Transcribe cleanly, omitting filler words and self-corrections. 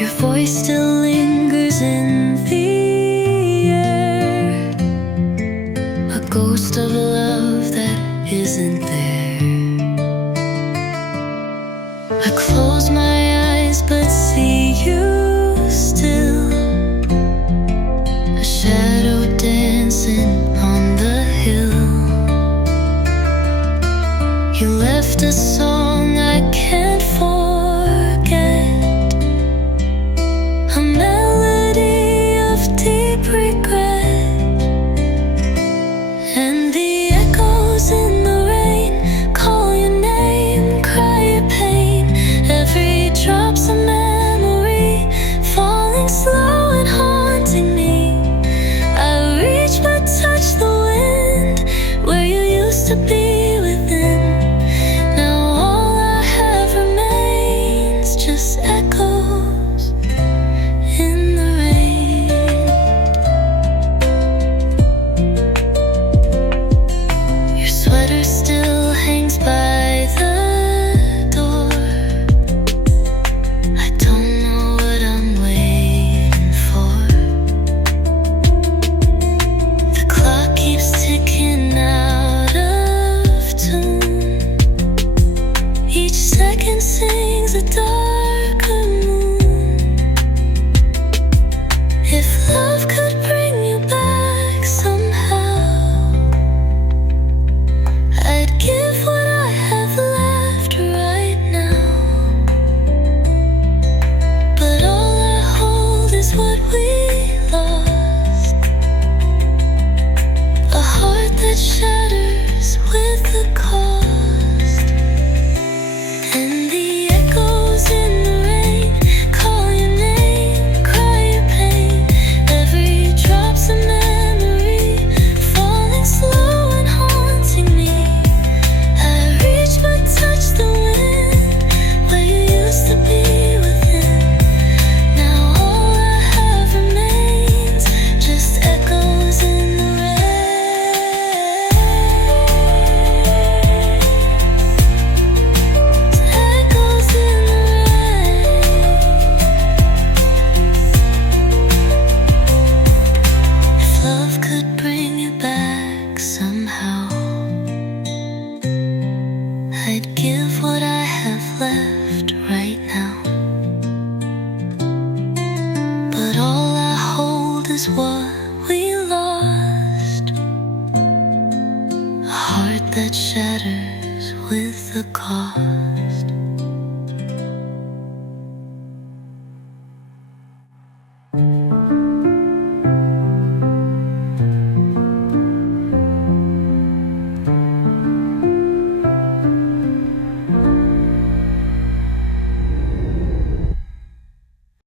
Your voice still lingers in the air, a ghost of love that isn't there. I close my eyes but see you still, a shadow dancing on the hill. You left a song I can't forget, a melody of deep regret, and the echoes in the rain call your name, cry your pain. Every drop's a memory, falling slow and haunting me. I reach but touch the wind where you used to be. Still hangs by the door. I don't know what I'm waiting for. The clock keeps ticking out of tune. Each second sings a darker moon. If love could bring you back somehow, I'd give what I have left right now. But all I hold is what we lost, a heart that shatters with the cost. And the echoes in the rain call your name, cry your pain. Every drop's a memory, falling slow and haunting me. Touch the wind where you used to be within. Now all I have remains, just echoes in the rain. Echoes in the rain. If love could bring you back somehow, I'd give what I have left right now. But all I hold is what we lost, a heart that shatters with the cost.